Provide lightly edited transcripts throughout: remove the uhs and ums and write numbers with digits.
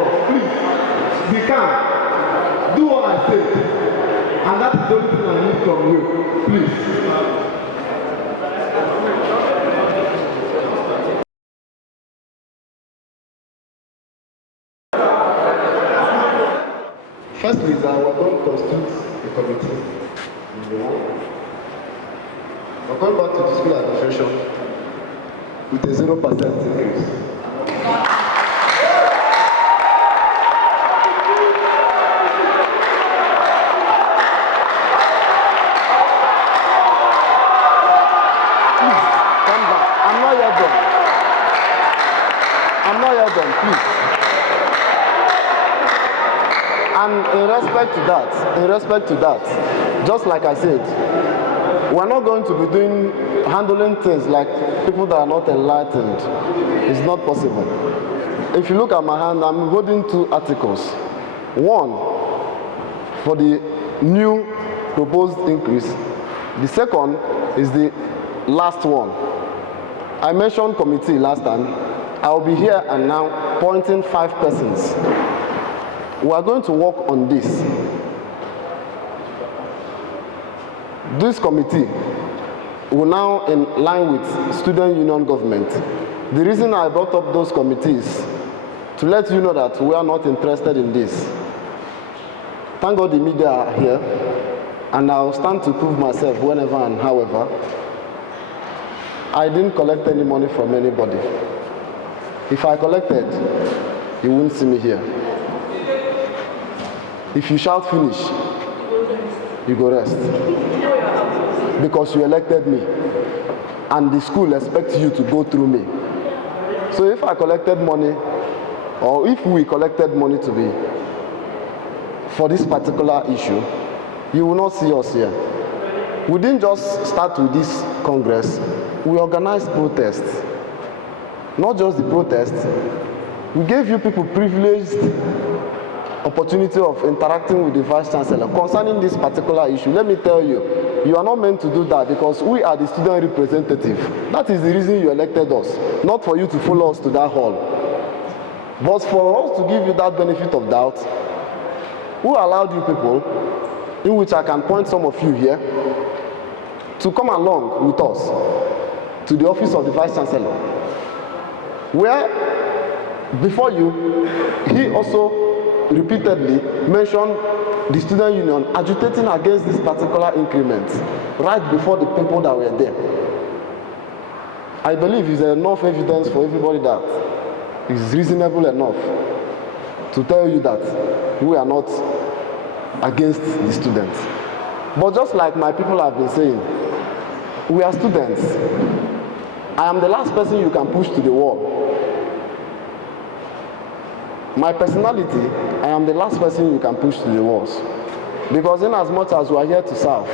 us. Please, be calm. Do what I say. And that is the only thing I need from you. Please. Firstly, we're going to constitute a committee. We're going back to the school administration with a 0% increase. Please, calm down. I'm not yet done, please. And in respect to that, just like I said, we're not going to be handling things like people that are not enlightened. It's not possible. If you look at my hand, I'm holding 2 articles. One, for the new proposed increase. The second is the last one. I mentioned committee last time. I'll be here and now appointing 5 persons. We are going to work on this. This committee will now, in line with student union government. The reason I brought up those committees to let you know that we are not interested in this. Thank God the media are here, and I'll stand to prove myself whenever and however. I didn't collect any money from anybody. If I collected, you wouldn't see me here. If you shout finish, you go rest. Because you elected me. And the school expects you to go through me. So if I collected money, or if we collected money to be for this particular issue, you will not see us here. We didn't just start with this Congress. We organized protests. Not just the protests. We gave you people privileged opportunity of interacting with the Vice Chancellor concerning this particular issue. Let me tell you, you are not meant to do that because we are the student representative. That is the reason you elected us, not for you to follow us to that hall. But for us to give you that benefit of doubt, who allowed you people, in which I can point some of you here, to come along with us to the office of the Vice Chancellor, where before you, he also repeatedly mentioned the student union agitating against this particular increment right before the people that were there. I believe it's enough evidence for everybody that it's reasonable enough to tell you that we are not against the students. But just like my people have been saying, we are students. I am the last person you can push to the wall. My personality, I am the last person you can push to the walls. Because in as much as we are here to serve,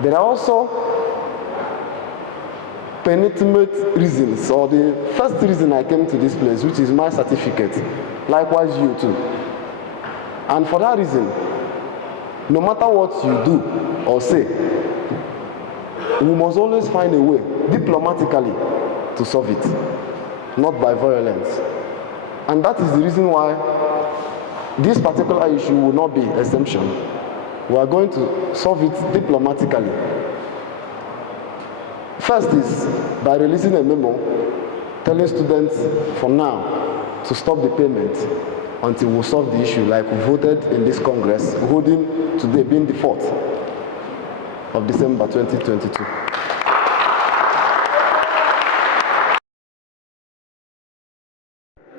there are also penultimate reasons, or the first reason I came to this place, which is my certificate. Likewise you too. And for that reason, no matter what you do or say, we must always find a way, diplomatically, to solve it, not by violence. And that is the reason why this particular issue will not be exemption. We are going to solve it diplomatically. First is by releasing a memo telling students for now to stop the payment until we solve the issue, like we voted in this Congress, holding today being the 4th of December 2022.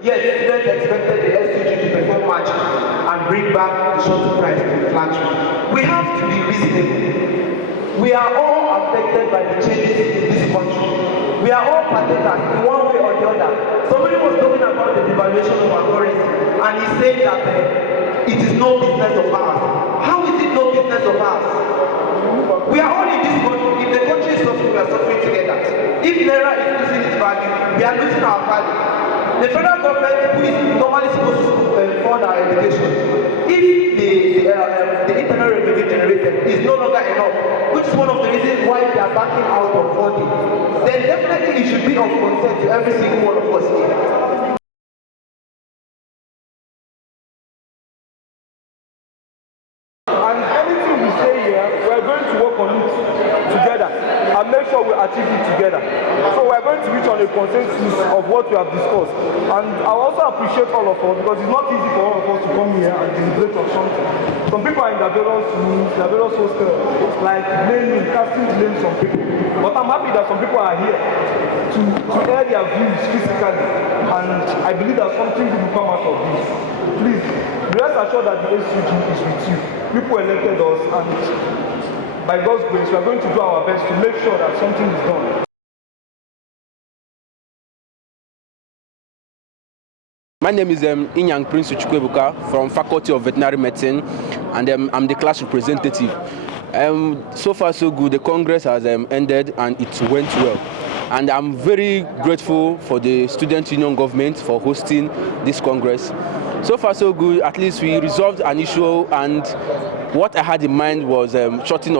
Yes, students expected the SUG to perform magic and bring back the shorting price to inflation. We have to be reasonable. We are all affected by the changes in this country. We are all partakers in one way or the other. Somebody was talking about the devaluation of our currency, and he said that it is no business of ours. How is it no business of ours? We are all in this country. If the country is suffering, we are suffering together. If Naira is losing its value, we are losing our value. The federal government, who is normally supposed to fund our education, if the internal revenue generated is no longer enough, which is one of the reasons why they are backing out of funding, then definitely it should be of concern to every single one of us here. stay here, we're going to work on it together and make sure we achieve it together. So we're going to reach on a consensus of what we have discussed. And I also appreciate all of us because it's not easy for all of us to come here and deliberate on something. Some people are in their various rooms, their various hostels, like blaming, casting blame some people. But I'm happy that some people are here to air their views physically. And I believe that something will come out of this. Please, rest assured that the SUG is with you. People elected us, and by God's grace, we are going to do our best to make sure that something is done. My name is Inyang Prince Uchukwebuka from Faculty of Veterinary Medicine, and I'm the class representative. So far so good. The Congress has ended and it went well. And I'm very grateful for the Student Union government for hosting this Congress. So far so good. At least we resolved an issue, and what I had in mind was shutting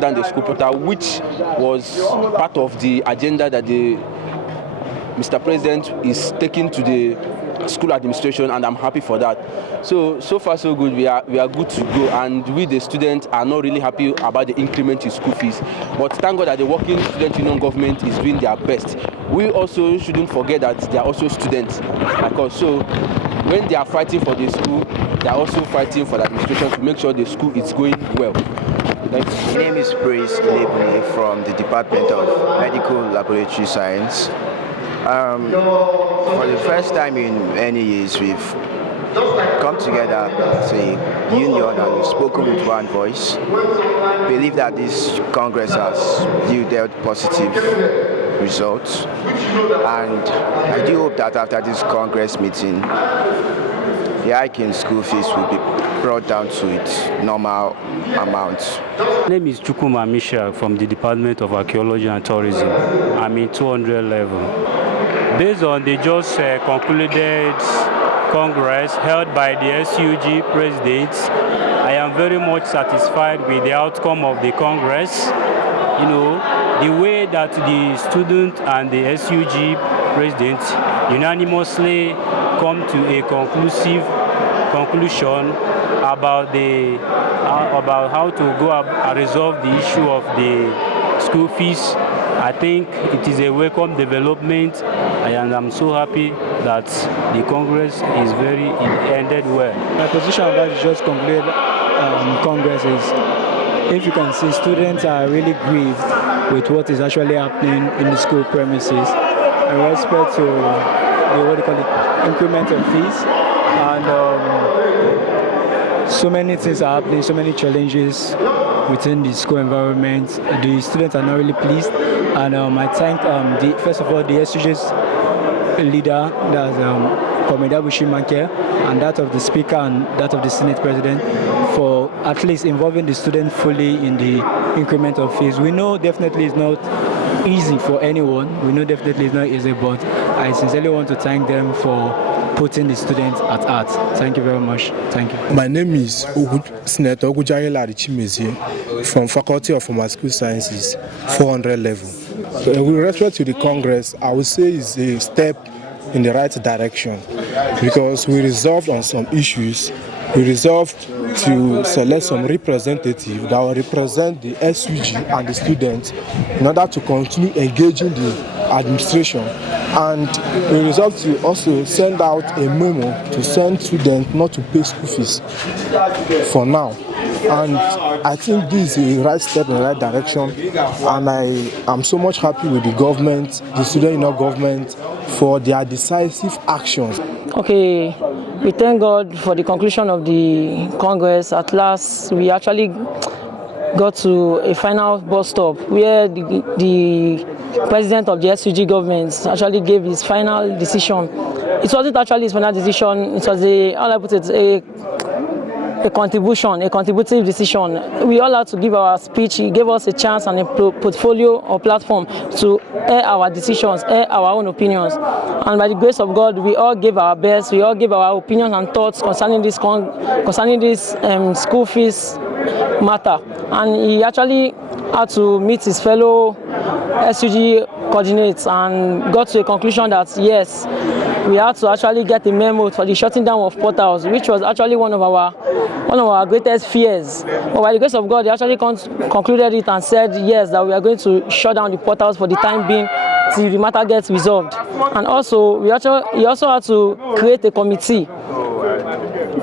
down the school portal, which was part of the agenda that Mr. President is taking to the school administration, and I'm happy for that. So far so good. We are good to go, and we the students are not really happy about the increment in school fees, but thank God that the working Student Union government is doing their best. We also shouldn't forget that they are also students like us. So when they are fighting for the school, they are also fighting for the administration to make sure the school is going well. My name is Praise Ilebule from the Department of Medical Laboratory Science. For the first time in many years, we've come together as a union and we've spoken with one voice. We believe that this Congress has yielded positive results, and I do hope that after this Congress meeting, the hike in school fees will be brought down to its normal amount. My name is Chukuma Misha from the Department of Archaeology and Tourism. I'm in 200 level. Based on the just concluded Congress held by the SUG presidents, I am very much satisfied with the outcome of the Congress. You know, the way that the student and the SUG president unanimously come to a conclusion about how to go and resolve the issue of the school fees. I think it is a welcome development, and I'm so happy that the Congress is ended well. My position about the just concluded Congress is, if you can see, students are really grieved with what is actually happening in the school premises in respect to the increment of fees, and so many things are happening, so many challenges within the school environment. The students are not really pleased, and I thank first of all the SUG's leader, that's Komeda Bushimanke, and that of the speaker and that of the Senate president, for at least involving the student fully in the increment of fees. We know definitely it's not easy for anyone. We know definitely it's not easy, but I sincerely want to thank them for putting the students at heart. Thank you very much. Thank you. My name is Senator Ogujare Larichimezi from Faculty of Pharmaceutical Sciences, 400 level. With respect to the Congress, I would say it's a step in the right direction because we resolved on some issues. We resolved to select some representatives that will represent the SUG and the students in order to continue engaging the administration. And we resolved to also send out a memo to send students not to pay school fees for now. And I think this is a right step in the right direction, and I am so much happy with the government, the Student Union government, for their decisive actions. Okay, we thank God for the conclusion of the Congress. At last, we actually got to a final bus stop where the president of the SUG government actually gave his final decision. It wasn't actually his final decision, it was a contribution, a contributive decision. We all had to give our speech. He gave us a chance and a portfolio or platform to air our decisions, air our own opinions. And by the grace of God, we all gave our best. We all gave our opinions and thoughts concerning this school fees matter. And he actually had to meet his fellow SUG coordinates and got to a conclusion that yes, we had to actually get a memo for the shutting down of portals, which was actually one of our greatest fears. But by the grace of God, they actually concluded it and said yes, that we are going to shut down the portals for the time being till the matter gets resolved. And also, we also had to create a committee.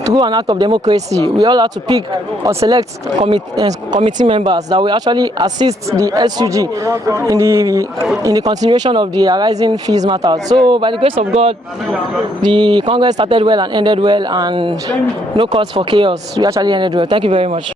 Through an act of democracy, we all had to pick or select committee members that will actually assist the SUG in the continuation of the arising fees matter. So by the grace of God, the Congress started well and ended well, and no cause for chaos. We actually ended well. Thank you very much.